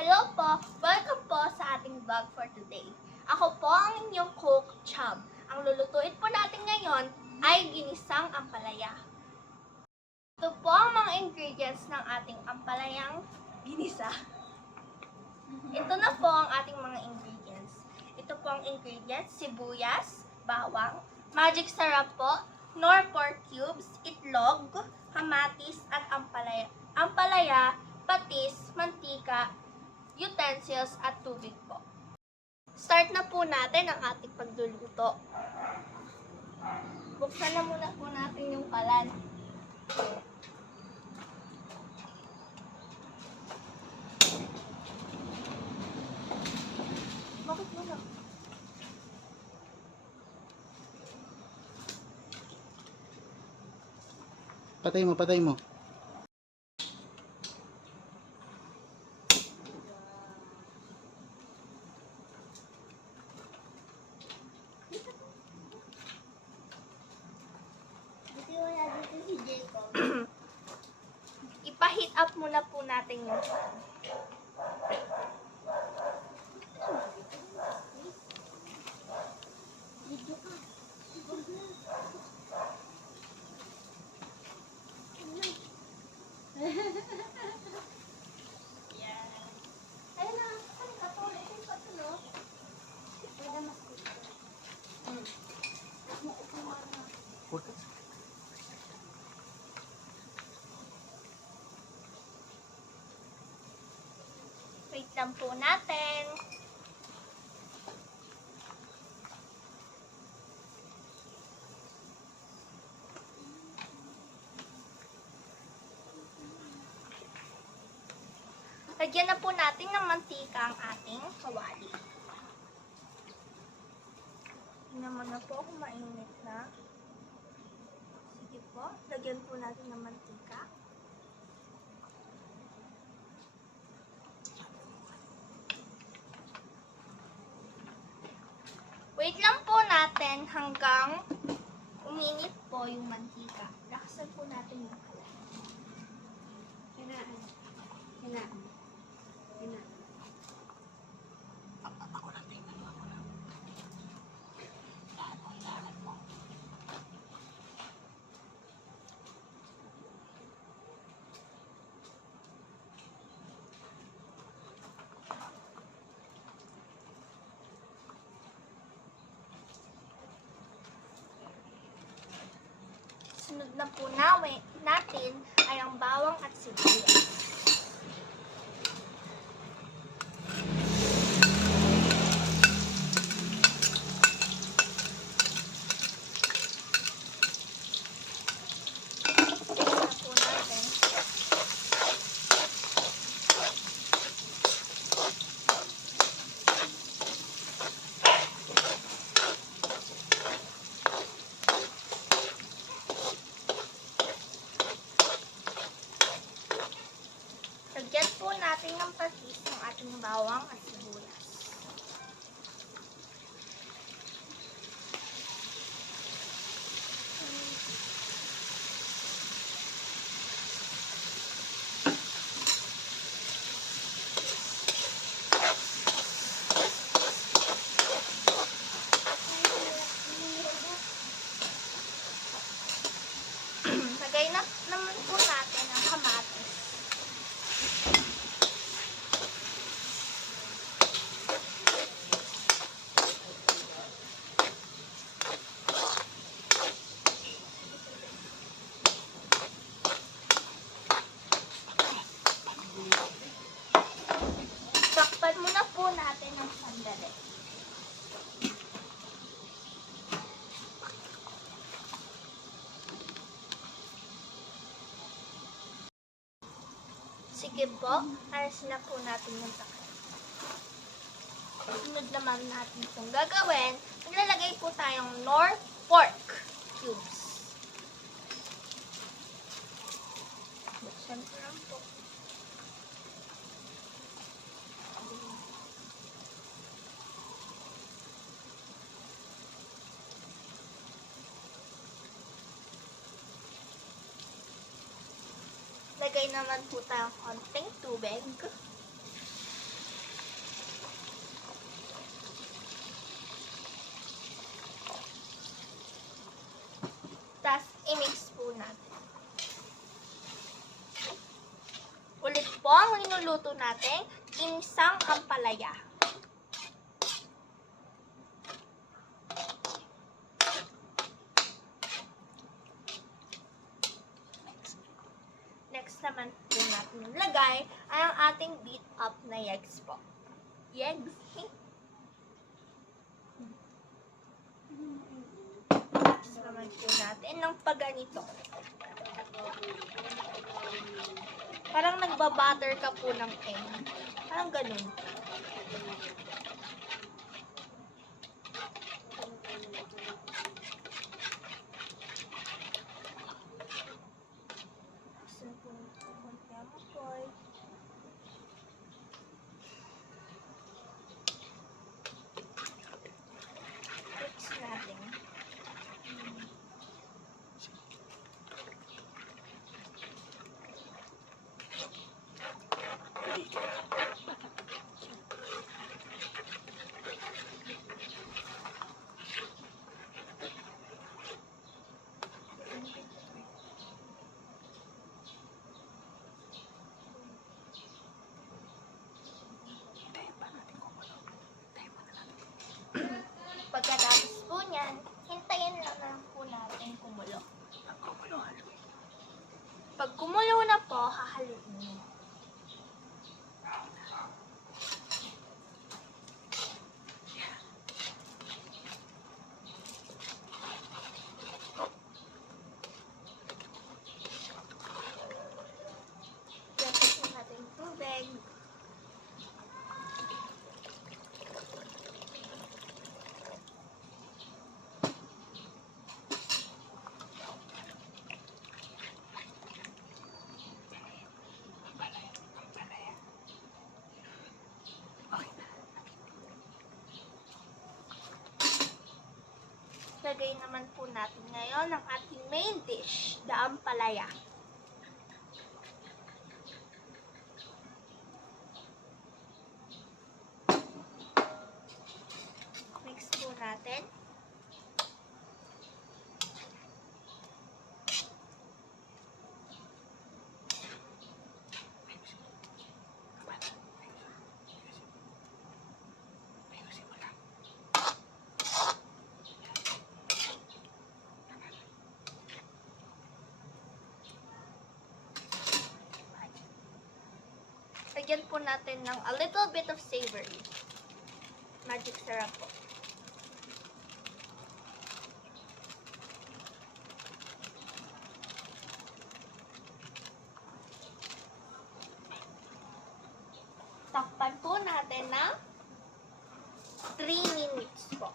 Hello po! Welcome po sa ating vlog for today. Ako po ang inyong cook, Chub. Ang lulutuin po natin ngayon ay ginisang ampalaya. Ito po ang mga ingredients ng ating ampalayang ginisa. Ito na po ang ating mga ingredients. Ito po ang ingredients: sibuyas, bawang, magic sarap po, nor pork cubes, itlog, kamatis at ampalaya, patis, mantika, utensils at tubig po. Start na po natin ang ating pagluluto. Buksan na muna po natin yung kalan. Bakit muna? Patay mo. Ipa-heat up muna po natin yung pan. Ayun na, patuloy ito yung patulo. Wait lang po natin. Lagyan na po natin ng mantika ang ating kawali. Tingnan mo na po kung mainit na. Sige po, lagyan po natin ng mantika. Wait lang po natin hanggang uminit po yung mantika. Lakasan po natin yung kalan. Hinaan. Sunod na po natin ay ang bawang at sibuyas. Lagyan po natin ng patis ng ating bawang at sibuyas. Lagay na naman po natin ang kamatis. Takpan muna po natin ng sandali. Sige po, alisin na po natin yung takpan. Sunod naman natin itong gagawin. Maglalagay po tayong nor pork cubes. Buksan ko lang po. Lagay naman po tayong konting tubig. iluluto natin ginisang ampalaya. Next naman po natin ilagay ay ang ating beat up na yeggs po. Yeggs. Next naman po natin ng pagganito. Parang nagbabutter ka po ng egg. Parang ganun. Asan po ito? Konti ang apoy. Mix natin. Pagkatapos po niyan, hintayin lang po natin kumulo. Pag kumulo na po, hahaluin mo. Lagyan natin tubig. Lagay naman po natin ngayon ang ating main dish, the ampalaya. Mix po natin. Lagyan po natin ng a little bit of savory. Magic syrup po. Takpan po natin ng 3 minutes po.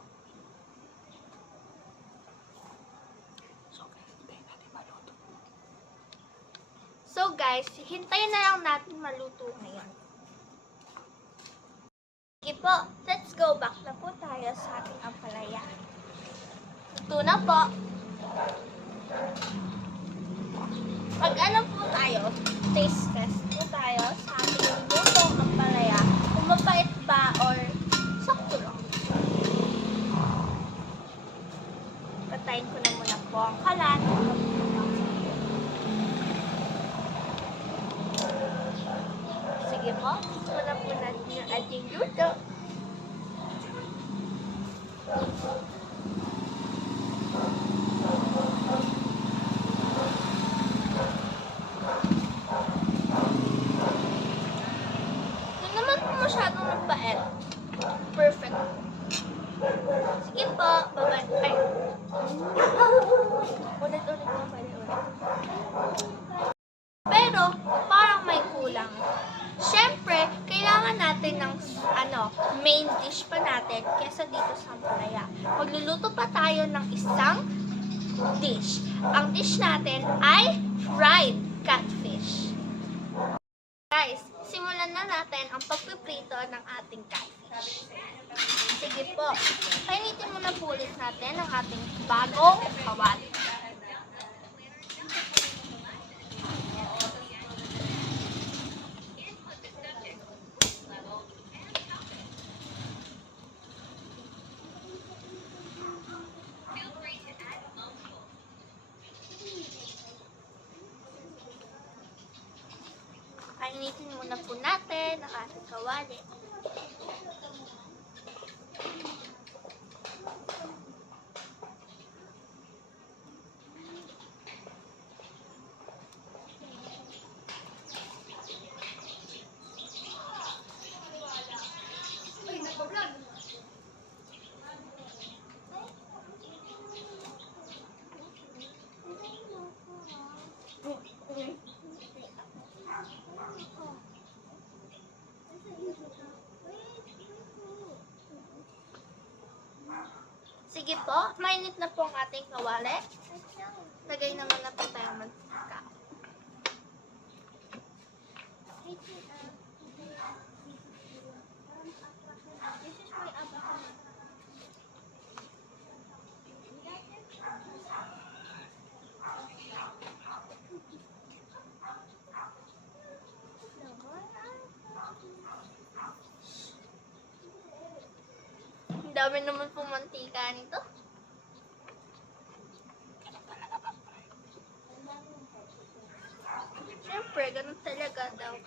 So guys, hintayin na lang natin maluto ngayon. Sige po, let's go back na po tayo sa ating ampalaya. Luto na po. Pag ano po tayo, taste test po tayo sa ating lutong ampalaya. Kung mapait ba or sakto lang. Patayin ko na muna po ang kalan. Sige po, muna po natin yung ating luto. Hindi naman po masyadong nagpait. Perfect. Sige po, bye-bye. Ay. Ulit-ulit po, ulit. Pero, parang may kulang. Siyempre, kailangan natin ng main dish pa natin kesa dito sa ampalaya. Magluluto pa tayo ng isang dish. Ang dish natin ay fried catfish. Guys, simulan na natin ang pagpiprito ng ating catfish. Sige po, painitin muna po ulit natin ang ating bagong kawali. Painitin muna muna po natin ang ating kawali. Sige po, mainit na po ang ating kawali. Lagay na muna po tayong mantika. Ang dami naman po mantika nito. Siyempre, ganun talaga daw.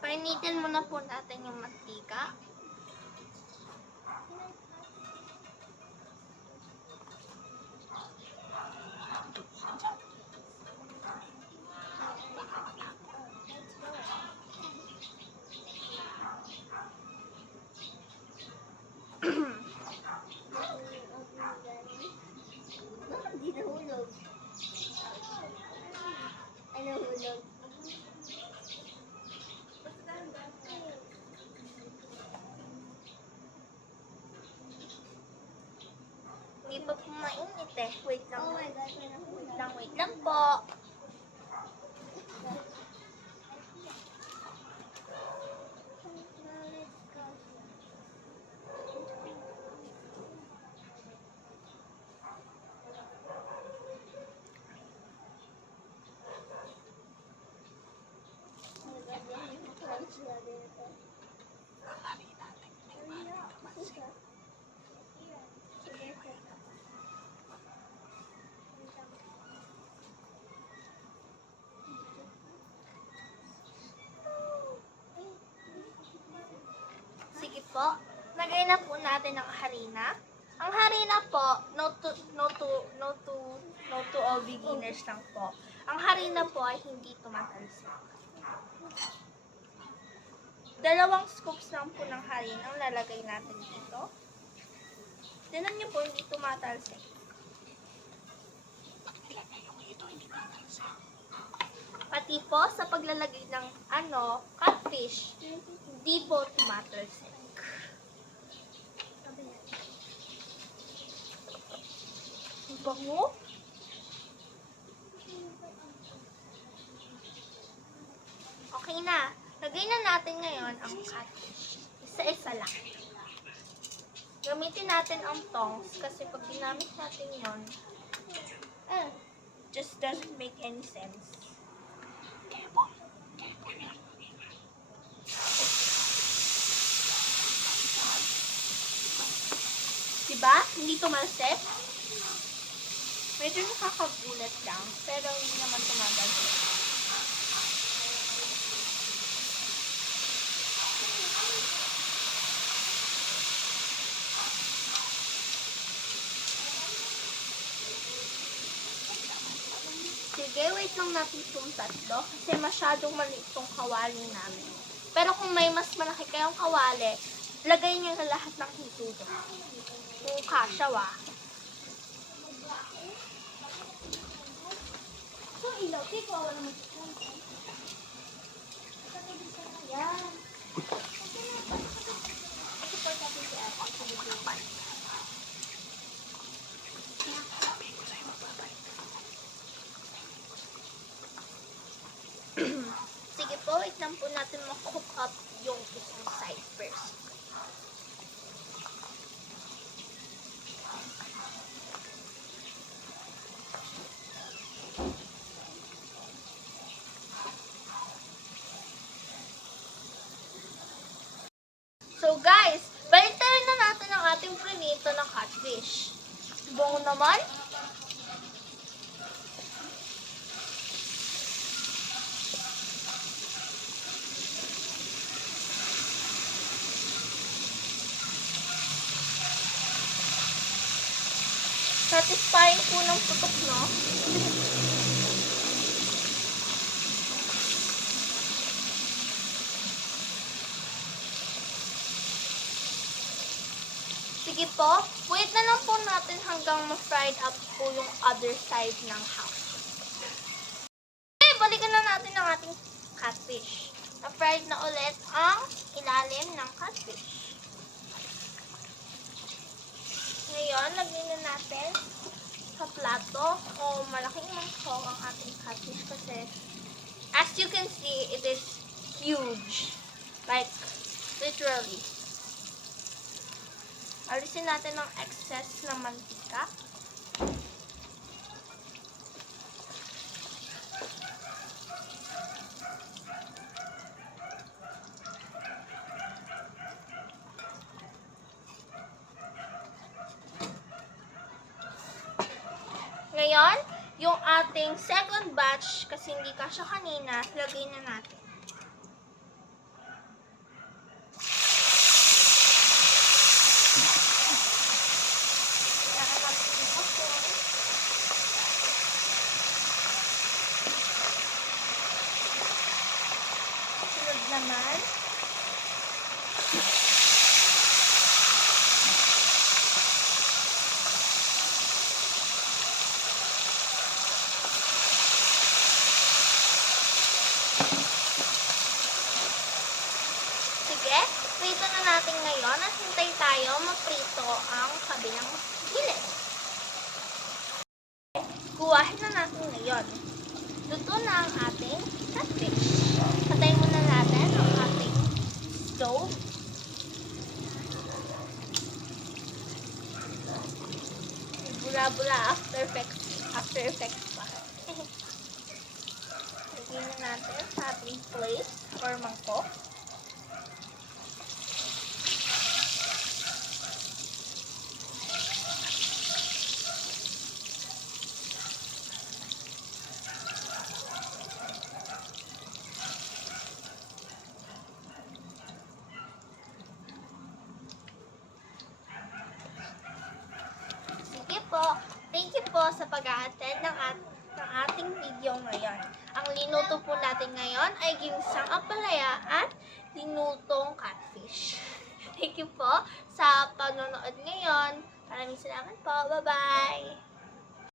Painitin muna po natin yung mantika. Hindi nahulog. Ay, nahulog. Hindi pa po mainit eh. Wait lang. Oh my God, may nahulog. Wait lang po. Now let's go. Oh my God, yan yung crunch natin ito. Sige po. Lagay na po natin ang harina. Ang harina po, no to all beginners lang po. Ang harina po ay hindi tumatalsik. 2 scoops lang po ng harina ang lalagay natin dito. Tignan niyo po, hindi tumatalsik. Pati po sa paglalagay ng catfish, hindi po tumatalsik. Ang bango. Okay na. Lagay na natin ngayon ang catfish. Isa-isa lang. Gamitin natin ang tongs kasi pag ginamit natin yon, just doesn't make any sense. Diba? Hindi tumalsik. Medyo nakakagulat lang, pero hindi naman tumatalsik. Sige, wait lang natin itong tatlo kasi masyadong maliit itong kawali namin. Pero kung may mas malaki kayong kawali, lagay nyo na lahat ng hito doon. Kung kasya, So, ilaw. Take ko, wala naman. Yan. Sige po, wait lang po natin ma-cook up yung isang side first. So guys, baliktarin na natin ang ating prinito na catfish. Bango naman. Satisfying po ng putok, no? Sige po, wait na lang po natin hanggang ma-fried up po yung other side ng house. Okay, balikan na natin ang ating catfish. Na-fried na ulit ang ilalim ng catfish. Ngayon, lagyan na natin sa plato o malaking mangkok ang ating catfish kasi as you can see, it is huge. Like, literally. Alisin natin ang excess na mantika. Ngayon, yung ating second batch, kasi hindi kasya kanina, lagay na natin. Sunod naman. Sige, prito na natin ngayon at hintay tayo maprito ang kabilang gilid. Kuhahin na natin ngayon. Luto na ang ating catfish. Patay muna natin ang ating stove. Bula-bula after effects pa. Lagyan na natin sa ating plate or mangkok. Sige po. Thank you po sa pag-a-attend ng ating video ngayon. Ang linuto po natin ngayon ay ginisang ampalaya at linutong catfish. Thank you po sa panonood ngayon. Maraming salamat po. Bye-bye!